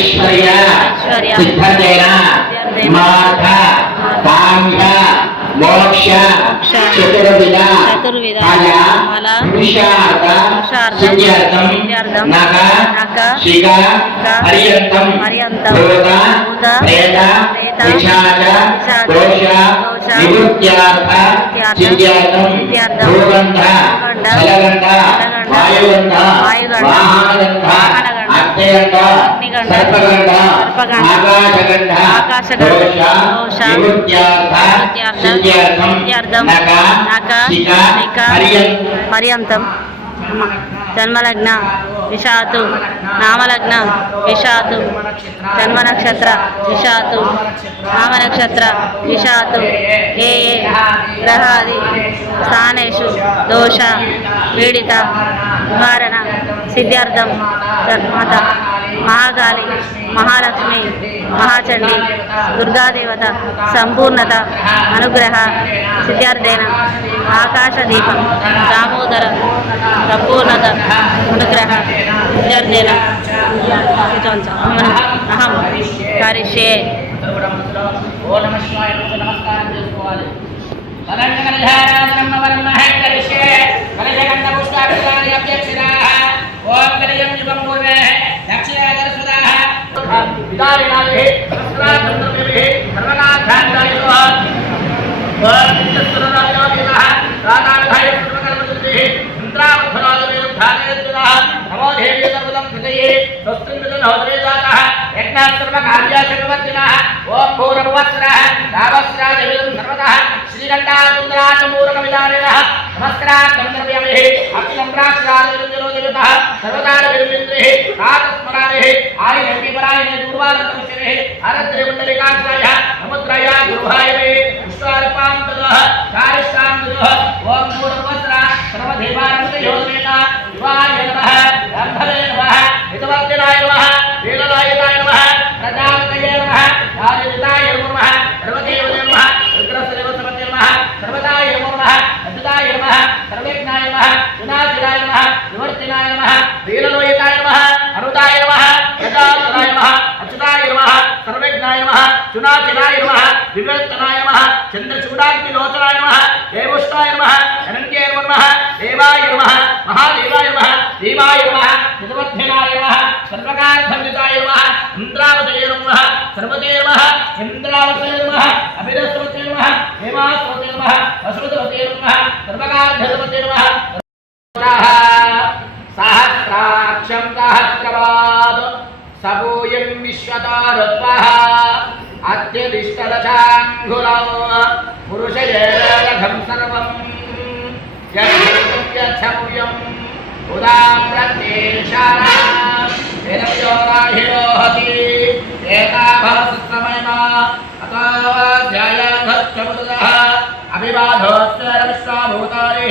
ఐశ్వర్య సిద్ధ్యర్థేన మార్థ కామ్య మోక్ష చతుర్విధ ఫల పురుషార్థ నక నక శిఖ పర్యంతం భూత ప్రేత పిశాచ దోష సిద్ధ్యర్థం సిద్ధ్యర్థం భూగంధ జలగంధ వాయుగంధ వాహనగంధ దోష. నక. పర్యంతం. జన్మలగ్న. విషాతు. నామలగ్న. విషాతు. జన్మ నక్షత్ర విషాతు. నామ నక్షత్ర విషాతు. ఏ ఏ. గ్రహాది. స్థానేషు. దోష. పీడిత. నివారణ సిద్ధ్యార్థం. మాత. మహాకాళి మహాలక్ష్మి మహాచండి దుర్గాదేవత సంపూర్ణత అనుగ్రహ సిద్ధార్థేన ఆకాశ దీపం దామోదర సంపూర్ణత అనుగ్రహ సిద్ధార్థేన అహం కరిష్యే ఓ నమ నమస్కారం చేసుకోవాలి. सर्वकार्यासर्वज्ञः ॐ पूर्ववस्त्रः रावस्राजविदं सर्वतः श्रीकण्ठासुन्दराजमूरकविदारिणः नमस्कारान्दव्यमहे अक्षम्राक्षराजविदं जनो देवतः सर्वदानविदं इन्द्रिः राजस्मरारिः आयुर्विपरायणे कुमारत्वं शिरे आरद्रे मण्डलिकाक्षाय नमत्राय गुरुभाय मे पुष्पार्पां ददः कार्यष्टां ददः ॐ पूर्वत्र सर्वदेवानन्दयोजनेन दिवाय नमः गन्धवे नमः हितवाद्य వివర్తనాయ నమ చంద్రచూడాగ్ని లోచనాయ నమః దేవోష్టాయ నమః అనంత్యాయ నమః దేవాయ నమ మహాదేవాయ నమ దేవాయ నమ నిజవర్ధనాయ నమ సర్వకార్ధన్వితాయ నమ ఇంద్రావతయ నమ సర్వదే నమ ఇంద్రావతయ నమ అభిరస్వతే నమ హేమాస్వతే నమ వసుమతవతే నమ సర్వకార్థవతే నమ సహస్రాక్షం సహస్రవాద్ సభూయం విశ్వతారుత్వః అత్యదిష్టదశాంగులౌ పురుషయేరఘం సర్వం యచ్చమూయం ఉదాప్రత్యేషారా వేదవ్యోరాహిరోహతి అతో ధ్యాయాధచ్చముదः అభివాదోత్తర విశ్వాభూతాని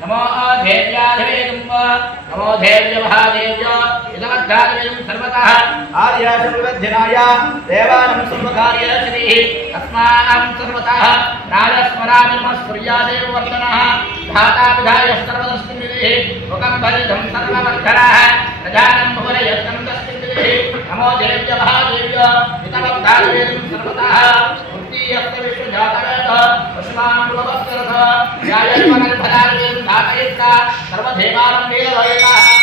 नमो धैर्याधवेदं वा नमो धैर्यमहादेव्य यदमद्धादवेदं सर्वतः। आर्याशुर्वध्यनाय देवानं सर्वकार्य श्रीः अस्माकं सर्वतः। नारस्मरामिमः सूर्यादेव वर्तनः धाता विधाय सर्वदस्मिन् विधिः मुकम्भरिधं सर्ववर्धनः। प्रजानं भुवनयत्नं तस्मिन् विधिः नमो देव्यमहादेव्य यदमद्धादवेदं सर्वतः। मुक्तियस्तविश्वजातरथ पशुमां कुलवत्सरथ यायत्मनर्भदार्वे సర్వతः రాజస్మరామి నమः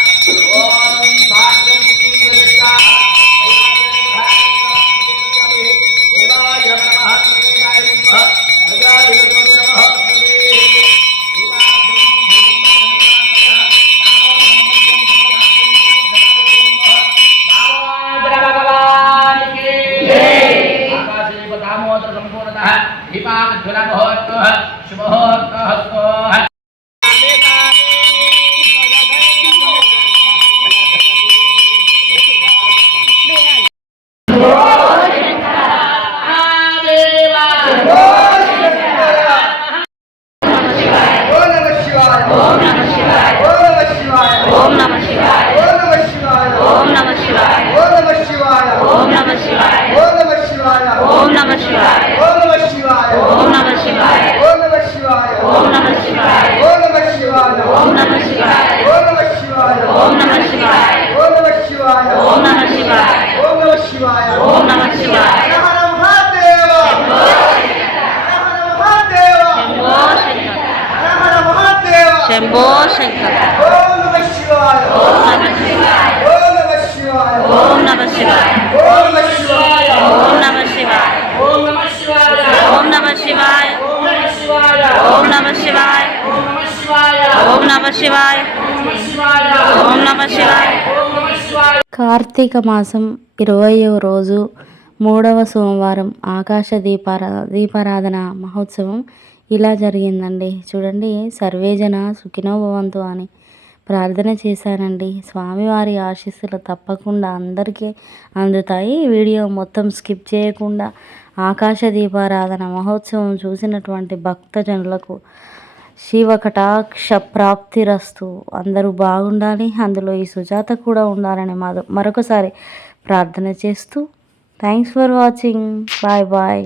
ఓం నమ శివాయ. నమ శివాయ ఓం నమ శివాయ ఓం నమ శివాయ ఓం నమ శివాయ ఓం నమ శివాయ ఓం నమ శివాయ ఓం నమ శివాయ ఓం నమ శివాయ కార్తీక మాసం ఇరవయో రోజు మూడవ సోమవారం ఆకాశ దీపారా దీపారాధన మహోత్సవం ఇలా జరిగిందండి చూడండి సర్వేజన సుఖినోభవంతు అని ప్రార్థన చేశానండి. స్వామివారి ఆశీస్సులు తప్పకుండా అందరికీ అందుతాయి. వీడియో మొత్తం స్కిప్ చేయకుండా ఆకాశ దీపారాధన మహోత్సవం చూసినటువంటి భక్తజనులకు శివ కటాక్ష ప్రాప్తిరస్తు అందరూ బాగుండాలి. అందులో ఈ సుజాత కూడా ఉండాలని మాది మరొకసారి ప్రార్థన చేస్తూ thanks for watching. Bye bye.